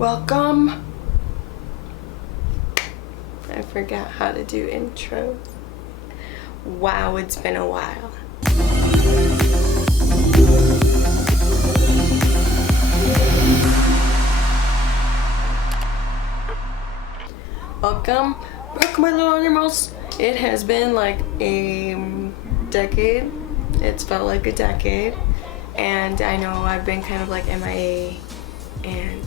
Welcome. I forgot how to do intros. Wow, it's been a while. Welcome back, my little animals. It has been like a decade. It's felt like a decade. And I know I've been kind of like MIA, and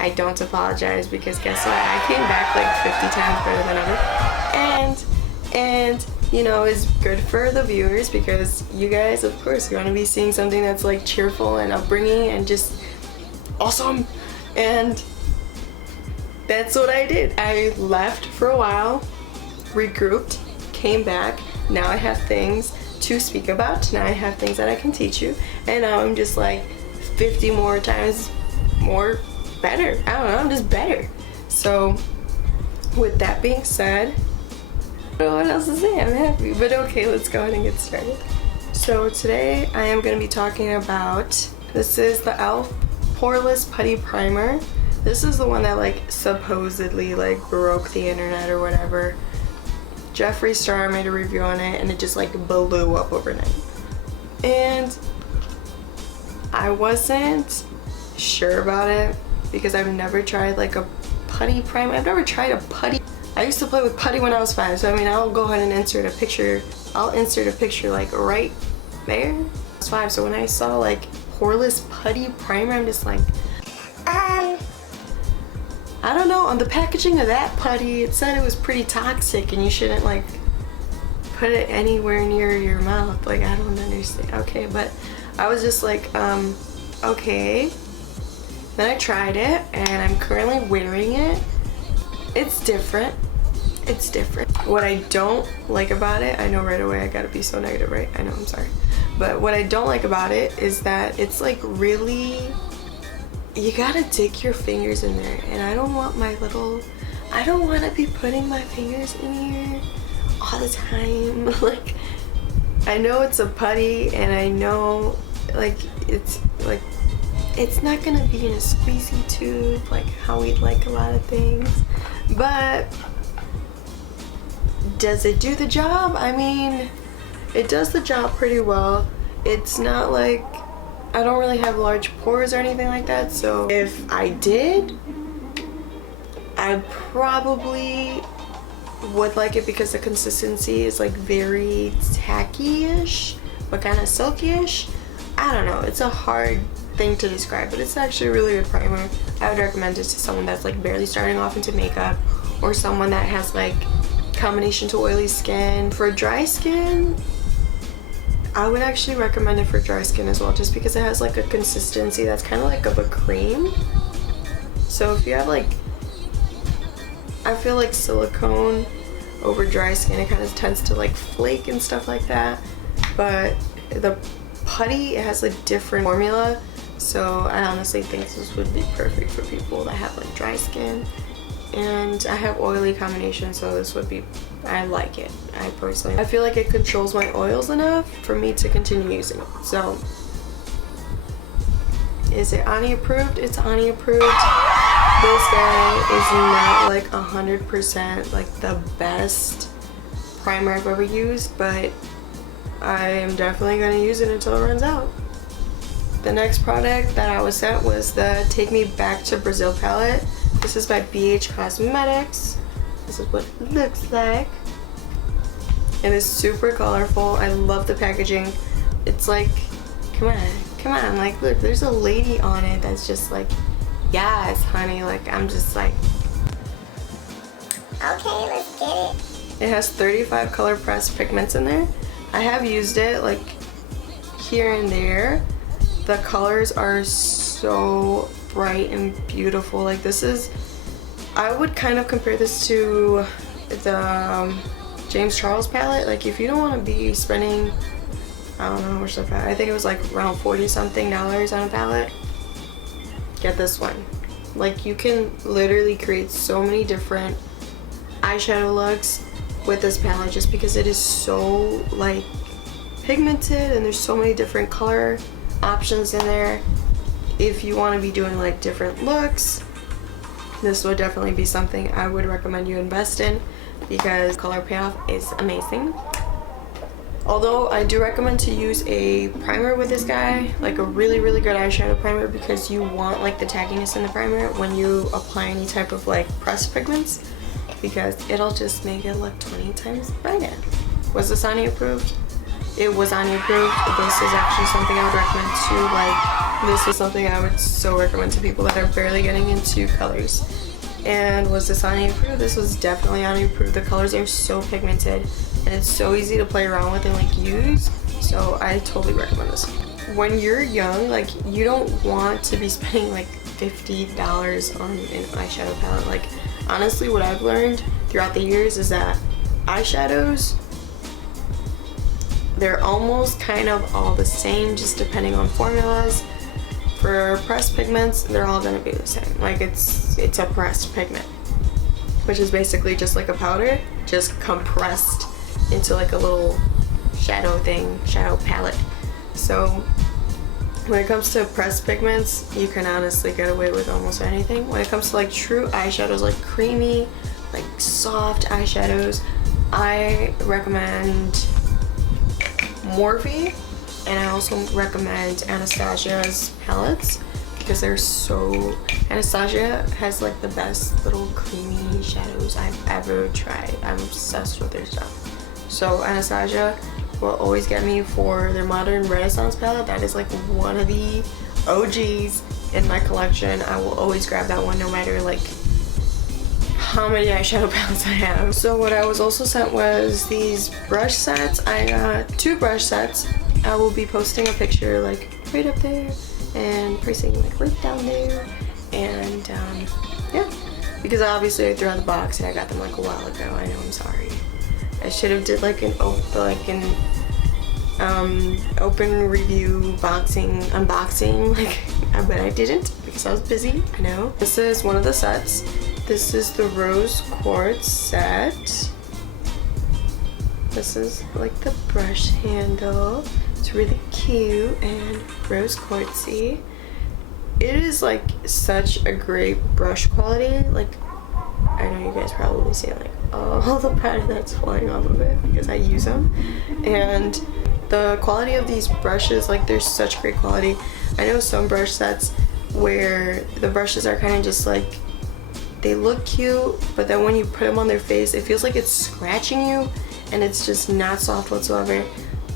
I don't apologize because guess what? I came back like 50 times better than ever. And you know, it's good for the viewers because you guys, of course, are going to be seeing something that's like cheerful and upbringing and just awesome. And that's what I did. I left for a while, regrouped, came back. Now I have things to speak about. Now I have things that I can teach you. And now I'm just like 50 more times more better. I don't know, I'm just better. So with that being said, I don't know what else to say. I'm happy. But okay, let's go ahead and get started. So today I am going to be talking about, this is the E.l.f. Poreless Putty Primer. This is the one that like supposedly like broke the internet or whatever. Jeffree Star made a review on it and it just like blew up overnight. And I wasn't sure about it because I've never tried like a putty primer. I've never tried a putty. I used to play with putty when I was 5, so I mean I'll go ahead and insert a picture. I'll insert a picture like right there. I was 5, so when I saw like Poreless Putty Primer, I'm just like, I don't know, on the packaging of that putty, it said it was pretty toxic and you shouldn't like put it anywhere near your mouth. Like, I don't understand. Okay, but I was just like, okay. Then I tried it and I'm currently wearing it. It's different. It's different. What I don't like about it, I know right away I gotta be so negative, right? I know, I'm sorry. But what I don't like about it is that it's like really, you gotta dig your fingers in there, and I don't want to be putting my fingers in here all the time. Like, I know it's a putty and I know like it's not gonna be in a squeezy tube like how we'd like a lot of things, but does it do the job? I mean, it does the job pretty well. It's not like, I don't really have large pores or anything like that, so if I did, I probably would like it because the consistency is like very tacky-ish, but kind of silky-ish. I don't know, it's a hard thing to describe, but it's actually a really good primer. I would recommend it to someone that's like barely starting off into makeup, or someone that has like combination to oily skin. For dry skin, I would actually recommend it for dry skin as well, just because it has like a consistency that's kind of like of a cream. So if you have like, I feel like silicone over dry skin, it kind of tends to like flake and stuff like that. But the putty, it has a different formula, so I honestly think this would be perfect for people that have like dry skin. And I have oily combination, so this would be, I like it. I feel like it controls my oils enough for me to continue using it. So is it Ani approved? It's Ani approved. This guy is not like 100% like the best primer I've ever used, but I am definitely going to use it until it runs out. The next product that I was sent was the Take Me Back to Brazil palette. This is by BH Cosmetics. This is what it looks like. It is super colorful. I love the packaging. It's like, come on, like look, there's a lady on it that's just like, yes, honey, like I'm just like, okay, let's get it. It has 35 color pressed pigments in there. I have used it like here and there. The colors are so bright and beautiful. Like, this is, I would kind of compare this to the James Charles palette. Like, if you don't want to be spending, I don't know how much the palette, I think it was like around $40 something on a palette, get this one. Like, you can literally create so many different eyeshadow looks with this palette just because it is so like pigmented and there's so many different color options in there. if you want to be doing like different looks, this would definitely be something I would recommend you invest in, because color payoff is amazing. Although I do recommend to use a primer with this guy, like a really good eyeshadow primer, because you want like the tackiness in the primer when you apply any type of like pressed pigments, because it'll just make it look 20 times brighter. Was this Ani approved? It was Ani approved. This is actually something I would recommend to, like, this is something I would so recommend to people that are barely getting into colors. And was this Ani approved? This was definitely Ani approved. The colors are so pigmented and it's so easy to play around with and like use. So I totally recommend this. When you're young, like, you don't want to be spending like $50 on an eyeshadow palette. Like, honestly, what I've learned throughout the years is that eyeshadows, they're almost kind of all the same, just depending on formulas. For pressed pigments, they're all gonna be the same. Like, it's a pressed pigment, which is basically just like a powder, just compressed into like a little shadow thing, shadow palette. So when it comes to pressed pigments, you can honestly get away with almost anything. When it comes to like true eyeshadows, like creamy, like soft eyeshadows, I recommend Morphe, and I also recommend Anastasia's palettes, because they're so, Anastasia has like the best little creamy shadows I've ever tried. I'm obsessed with their stuff. So Anastasia will always get me for their Modern Renaissance palette. That is like one of the OGs in my collection. I will always grab that one no matter like how many eyeshadow palettes I have. So what I was also sent was these brush sets. I got 2 brush sets. I will be posting a picture like right up there and pricing like right down there. And yeah, because obviously I threw out the box and I got them like a while ago. I know, I'm sorry. I should have did like an open review unboxing, like, but I didn't because I was busy. I know. This is one of the sets. This is the rose quartz set. This is like the brush handle. It's really cute and rose quartzy. It is like such a great brush quality. Like, I know you guys probably see like all the product that's flying off of it because I use them. And the quality of these brushes, like, they're such great quality. I know some brush sets where the brushes are kind of just like, they look cute, but then when you put them on their face, it feels like it's scratching you and it's just not soft whatsoever.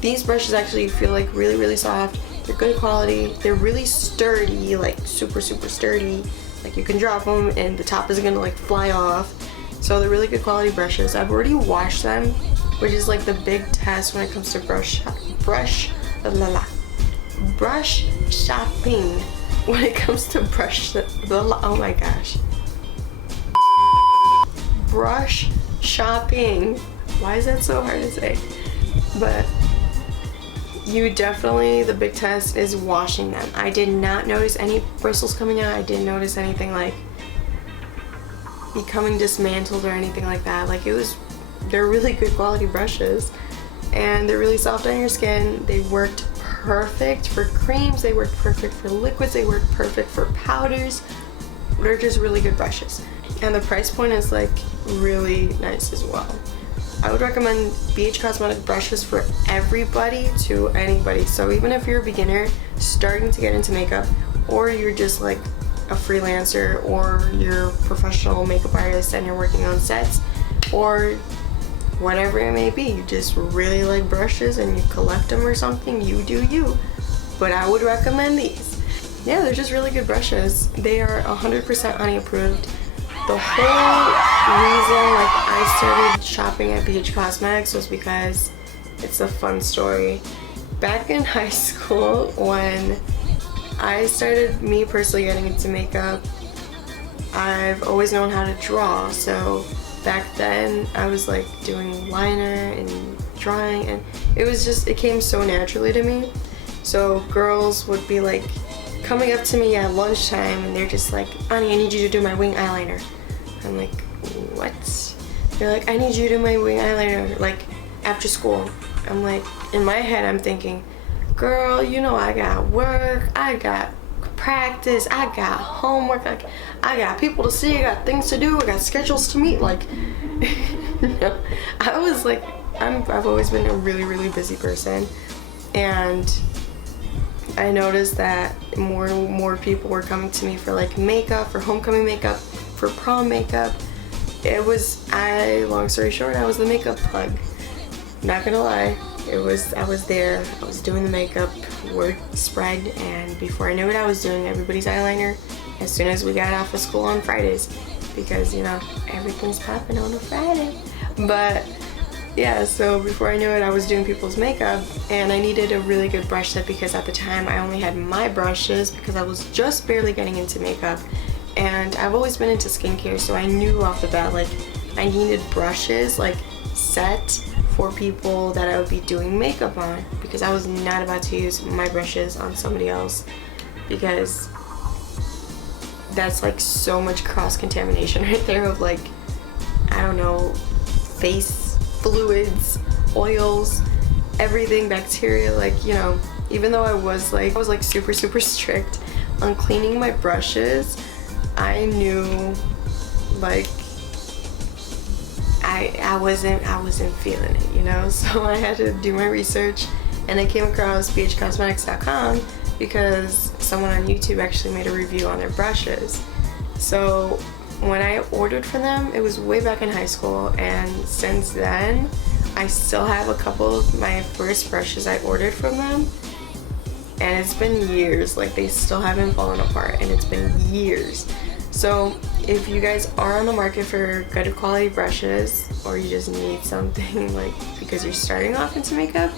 These brushes actually feel like really soft. They're good quality. They're really sturdy, like super sturdy. Like, you can drop them and the top isn't gonna like fly off. So they're really good quality brushes. I've already washed them, which is like the big test when it comes to brush shopping. When it comes to oh my gosh. Brush shopping. Why is that so hard to say? But you definitely, the big test is washing them. I did not notice any bristles coming out. I didn't notice anything like becoming dismantled or anything like that. Like, they're really good quality brushes and they're really soft on your skin. They worked perfect for creams. They worked perfect for liquids. They worked perfect for powders. They're just really good brushes. And the price point is like really nice as well. I would recommend BH Cosmetic brushes for everybody to anybody. So even if you're a beginner starting to get into makeup, or you're just like a freelancer, or you're a professional makeup artist and you're working on sets, or whatever it may be, you just really like brushes and you collect them or something, you do you. But I would recommend these. Yeah, they're just really good brushes. They are 100% Ani approved. The whole reason like I started shopping at BH Cosmetics was because it's a fun story. Back in high school, when I started me personally getting into makeup, I've always known how to draw. So back then I was like doing liner and drawing, and it came so naturally to me. So girls would be like coming up to me at lunchtime and they're just like, Ani, I need you to do my wing eyeliner. I'm like, what? They're like, I need you to do my wing eyeliner, like, after school. I'm like, in my head I'm thinking, girl, you know I got work, I got practice, I got homework, like, I got people to see, I got things to do, I got schedules to meet. Like, I was like, I've always been a really, really busy person, and I noticed that more and more people were coming to me for like makeup, for homecoming makeup, for prom makeup. Long story short, I was the makeup plug. Not gonna lie, I was there, I was doing the makeup, word spread, and before I knew it, I was doing everybody's eyeliner as soon as we got off of school on Fridays, because, you know, everything's popping on a Friday. But yeah, so before I knew it, I was doing people's makeup, and I needed a really good brush set because at the time I only had my brushes because I was just barely getting into makeup, and I've always been into skincare, so I knew off the bat, like, I needed brushes, like, set for people that I would be doing makeup on, because I was not about to use my brushes on somebody else, because that's like so much cross-contamination right there of, like, I don't know, face fluids, oils, everything, bacteria. Like, you know, even though I was super strict on cleaning my brushes, I knew, like, I wasn't feeling it, you know. So I had to do my research, and I came across bhcosmetics.com because someone on YouTube actually made a review on their brushes. So when I ordered from them, it was way back in high school, and since then I still have a couple of my first brushes I ordered from them, and it's been years. Like, they still haven't fallen apart, and it's been years. So if you guys are on the market for good quality brushes, or you just need something, like, because you're starting off into makeup,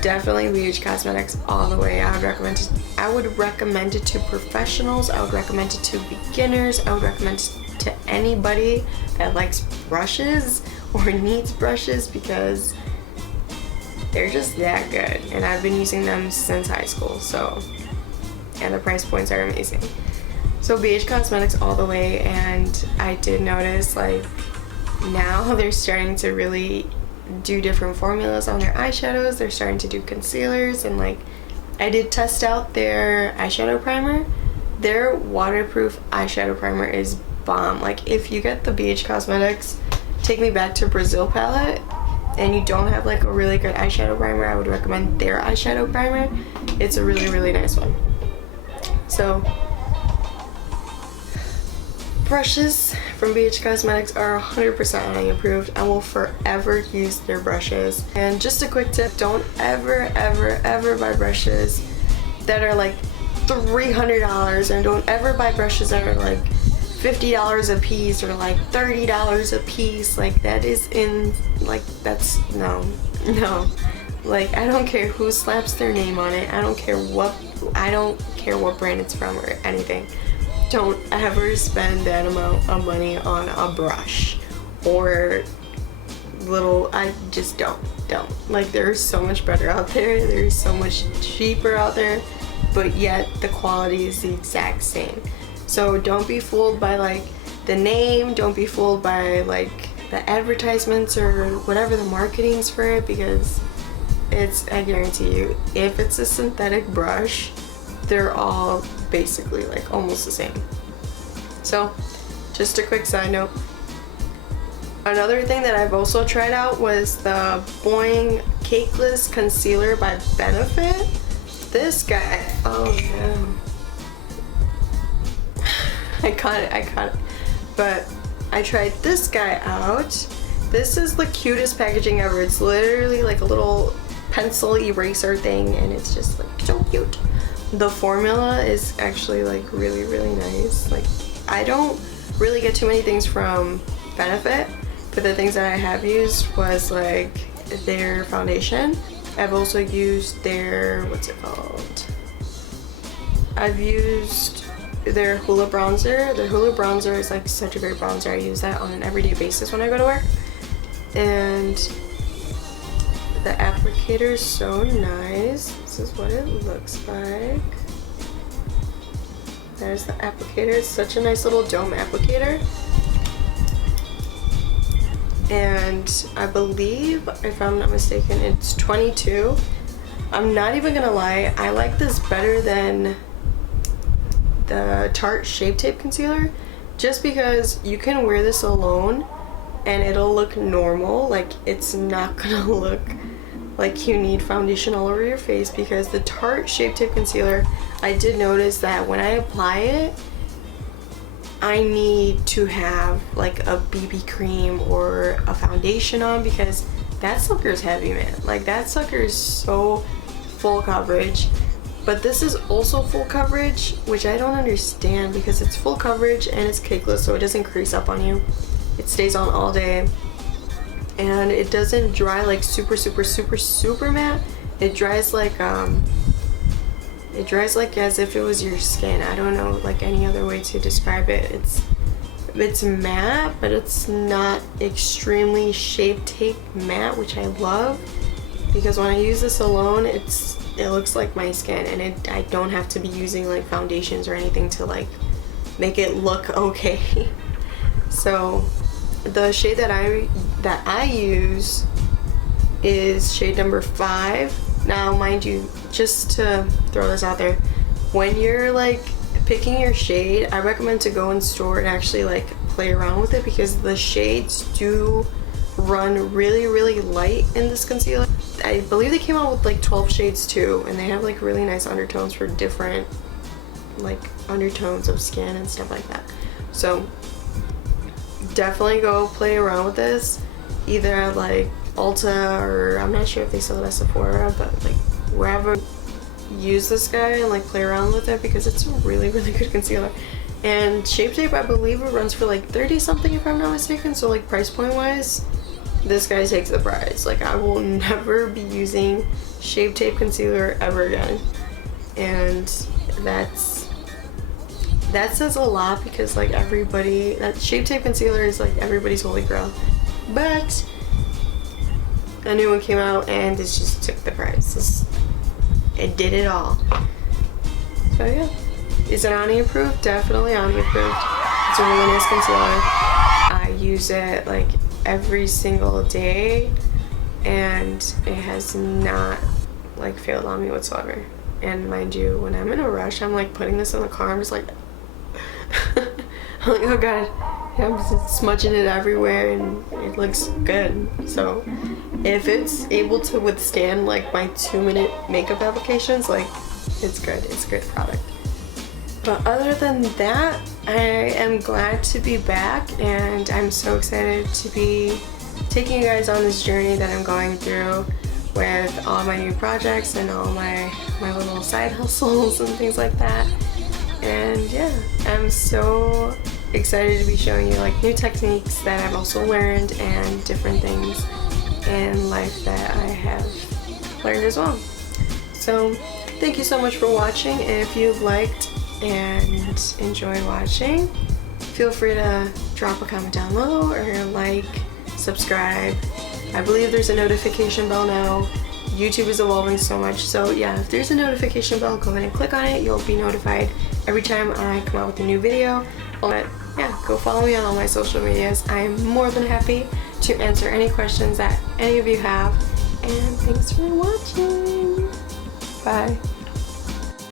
definitely BH Cosmetics all the way. I would recommend it to professionals, I would recommend it to beginners, I would recommend it to anybody that likes brushes or needs brushes, because they're just that good, and I've been using them since high school. So, and the price points are amazing. So BH Cosmetics all the way. And I did notice, like, now they're starting to really do different formulas on their eyeshadows. They're starting to do concealers, and, like, I did test out their eyeshadow primer. Their waterproof eyeshadow primer is bomb. Like, if you get the BH Cosmetics Take Me Back to Brazil palette and you don't have, like, a really good eyeshadow primer, I would recommend their eyeshadow primer. It's a really, really nice one. So brushes from BH Cosmetics are 100% AnaItzel approved. I will forever use their brushes. And just a quick tip, don't ever buy brushes that are like $300, and don't ever buy brushes that are like $50 a piece or like $30 a piece. Like, that is that's no. Like, I don't care who slaps their name on it. I don't care what brand it's from or anything. Don't ever spend that amount of money on a brush or I just don't. Like, there's so much better out there. There's so much cheaper out there, but yet the quality is the exact same. So don't be fooled by, like, the name. Don't be fooled by, like, the advertisements or whatever the marketing's for it, because I guarantee you, if it's a synthetic brush, they're all basically, like, almost the same. So just a quick side note. Another thing that I've also tried out was the Boi-ing Cakeless Concealer by Benefit. This guy, oh no. I caught it. But I tried this guy out. This is the cutest packaging ever. It's literally like a little pencil eraser thing, and it's just, like, so cute. The formula is actually, like, really, really nice. Like, I don't really get too many things from Benefit, but the things that I have used was, like, their foundation. I've also used their, what's it called? I've used their Hula bronzer. Their Hula bronzer is, like, such a great bronzer. I use that on an everyday basis when I go to work. And the applicator is so nice. This is what it looks like. There's the applicator. It's such a nice little dome applicator. And I believe, if I'm not mistaken, it's 22. I'm not even gonna lie, I like this better than the Tarte Shape Tape Concealer, just because you can wear this alone and it'll look normal. Like, it's not gonna look like you need foundation all over your face, because the Tarte Shape Tape Concealer, I did notice that when I apply it, I need to have like a BB cream or a foundation on, because that sucker's heavy, man. Like, that sucker is so full coverage. But this is also full coverage, which I don't understand, because it's full coverage and it's cakeless, so it doesn't crease up on you. It stays on all day. And it doesn't dry like super matte. It dries like as if it was your skin. I don't know like any other way to describe it. It's matte, but it's not extremely Shape Tape matte, which I love, because when I use this alone, it looks like my skin, and I don't have to be using like foundations or anything to like make it look okay. So the shade that I use is shade number 5. Now, mind you, just to throw this out there, when you're like picking your shade, I recommend to go in store and actually like play around with it, because the shades do run really light in this concealer. I believe they came out with like 12 shades too, and they have like really nice undertones for different like undertones of skin and stuff like that. So definitely go play around with this, either at like Ulta, or I'm not sure if they sell it at Sephora, but like wherever, use this guy and like play around with it, because it's a really good concealer. And Shape Tape, I believe it runs for like 30 something if I'm not mistaken, so like price point wise, this guy takes the prize. Like, I will never be using Shape Tape concealer ever again, and that says a lot, because like everybody, that Shape Tape concealer is like everybody's holy grail, but a new one came out and it just took the prize. It did it all. So yeah, is it Ani approved? Definitely Ani approved. It's a really nice concealer. I use it like every single day, and it has not like failed on me whatsoever. And mind you, when I'm in a rush, I'm like putting this in the car, I'm just like I'm like, oh god, I'm just smudging it everywhere, and it looks good. So if it's able to withstand like my 2-minute makeup applications, like, it's good. It's a good product. But other than that, I am glad to be back, and I'm so excited to be taking you guys on this journey that I'm going through with all my new projects and all my little side hustles and things like that. And yeah, I'm so excited to be showing you like new techniques that I've also learned, and different things in life that I have learned as well. So thank you so much for watching, and if you liked and enjoyed watching, feel free to drop a comment down below, or like, subscribe. I believe there's a notification bell now. YouTube is evolving so much, so yeah, if there's a notification bell, go ahead and click on it. You'll be notified every time I come out with a new video. But yeah, go follow me on all my social medias. I'm more than happy to answer any questions that any of you have. And thanks for watching. Bye.